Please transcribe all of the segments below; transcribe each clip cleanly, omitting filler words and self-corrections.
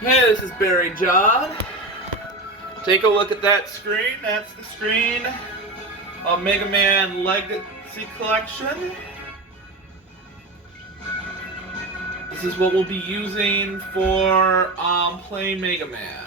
Hey, this is Barry John. Take a look at that screen. That's the screen of Mega Man Legacy Collection. This is what we'll be using for playing Mega Man.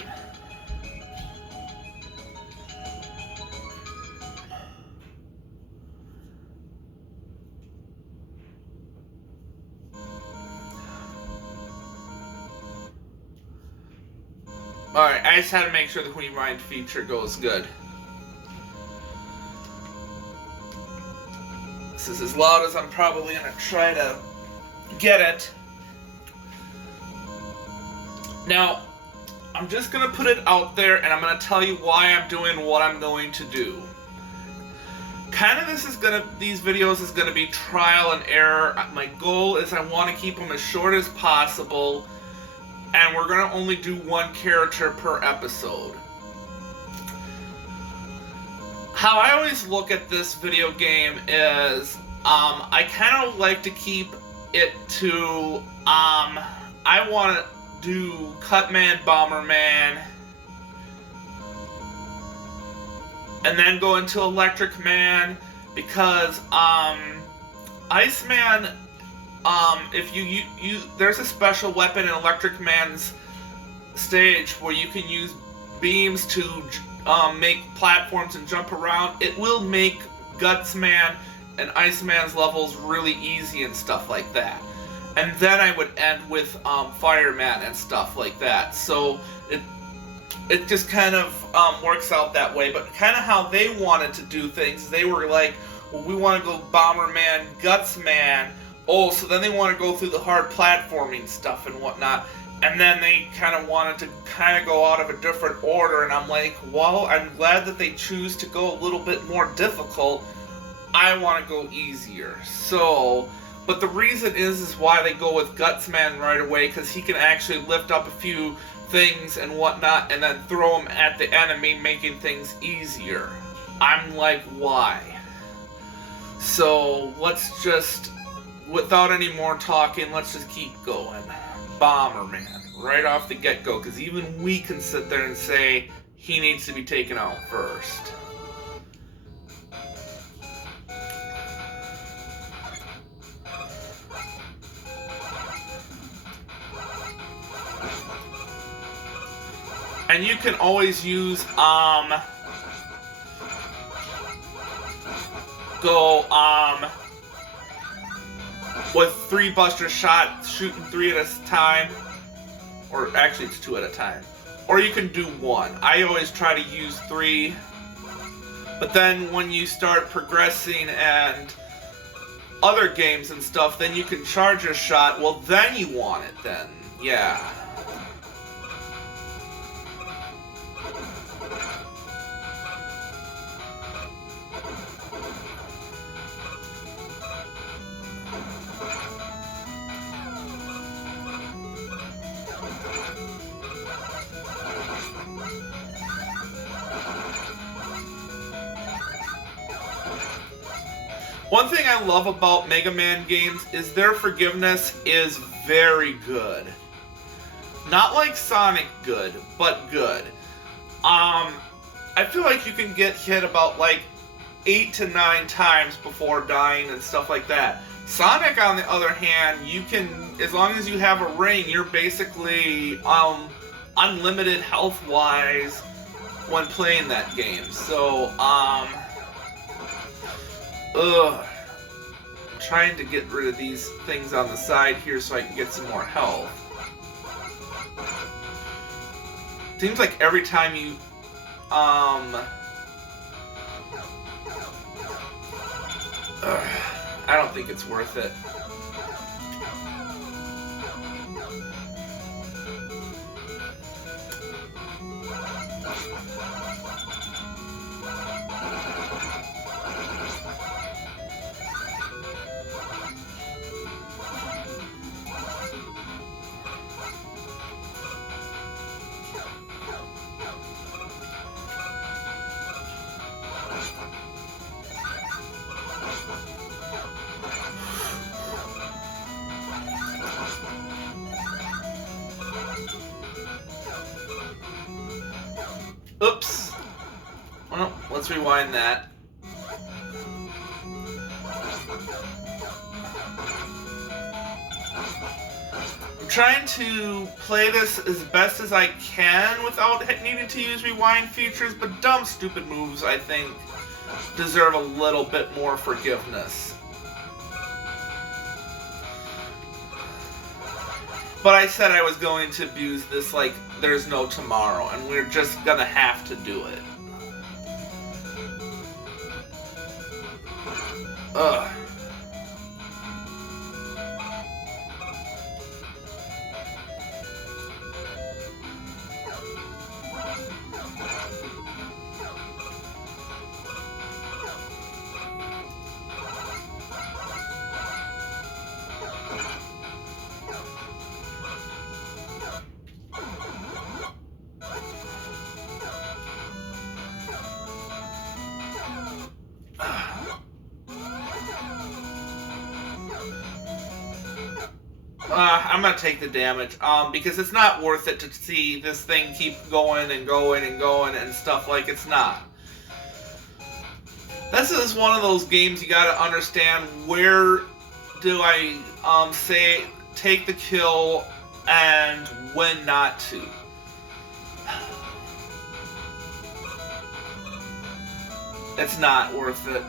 Alright, I just had to make sure the rewind feature goes good. This is as loud as I'm probably going to try to get it. Now, I'm just going to put it out there and I'm going to tell you why I'm doing what I'm going to do. Kind of these videos is going to be trial and error. My goal is I want to keep them as short as possible. And we're going to only do one character per episode. How I always look at this video game is, I kind of like to keep it to, I want to do Cutman, Bomberman, and then go into Electric Man, because, Iceman, if you there's a special weapon in Electric Man's stage where you can use beams to make platforms and jump around. It will make Gutsman and Iceman's levels really easy and stuff like that. And then I would end with Fireman and stuff like that. So it just kind of works out that way. But kind of how they wanted to do things, they were like, well, we want to go Bomberman, Gutsman. Oh, so then they want to go through the hard platforming stuff and whatnot. And then they kind of wanted to kind of go out of a different order. And I'm like, well, I'm glad that they choose to go a little bit more difficult. I want to go easier. So, but the reason is why they go with Gutsman right away. Because he can actually lift up a few things and whatnot. And then throw them at the enemy, making things easier. I'm like, why? So, let's just... without any more talking, let's just keep going. Bomberman, right off the get-go, because even we can sit there and say he needs to be taken out first. And you can always use, with 3 buster shots, shooting 3 at a time. Or actually it's 2 at a time. Or you can do 1. I always try to use 3. But then when you start progressing and other games and stuff, then you can charge a shot. Well, then you want it then. Yeah. One thing I love about Mega Man games is their forgiveness is very good. Not like Sonic good, but good. I feel like you can get hit about like 8 to 9 times before dying and stuff like that. Sonic, on the other hand, you can, as long as you have a ring, you're basically unlimited health-wise when playing that game. So, I'm trying to get rid of these things on the side here so I can get some more health. Seems like every time you, I don't think it's worth it. Oops. Well, let's rewind that. I'm trying to play this as best as I can without needing to use rewind features, but dumb, stupid moves, I think, deserve a little bit more forgiveness. But I said I was going to abuse this like there's no tomorrow, and we're just gonna have to do it. Ugh. I'm gonna take the damage, because it's not worth it to see this thing keep going and going and going and stuff like it's not. This is one of those games you gotta understand where do I, say take the kill and when not to. It's not worth it.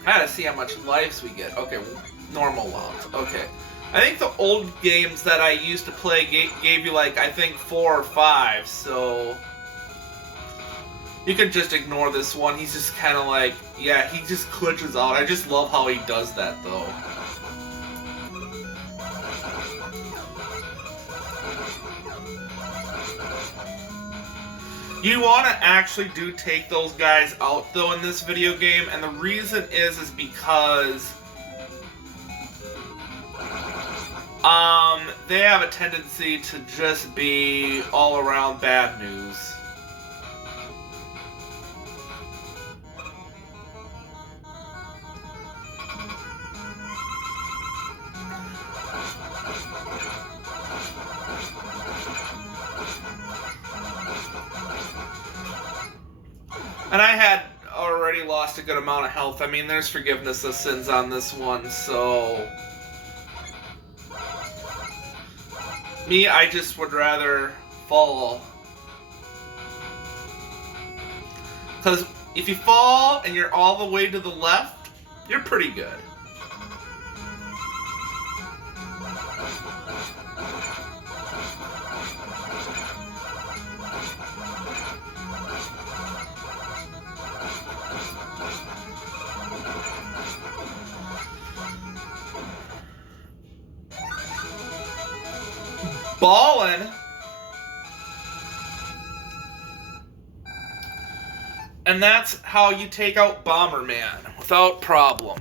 I gotta see how much lives we get. Okay, normal lives. Okay. I think the old games that I used to play gave you like, I think 4 or 5, so you can just ignore this one. He's just kind of like, yeah, he just glitches out. I just love how he does that, though. You want to actually take those guys out, though, in this video game, and the reason is because they have a tendency to just be all around bad news. And I had already lost a good amount of health. I mean, there's forgiveness of sins on this one, so me, I just would rather fall. Because if you fall and you're all the way to the left, you're pretty good. Ballin'. And that's how you take out Bomberman without problem.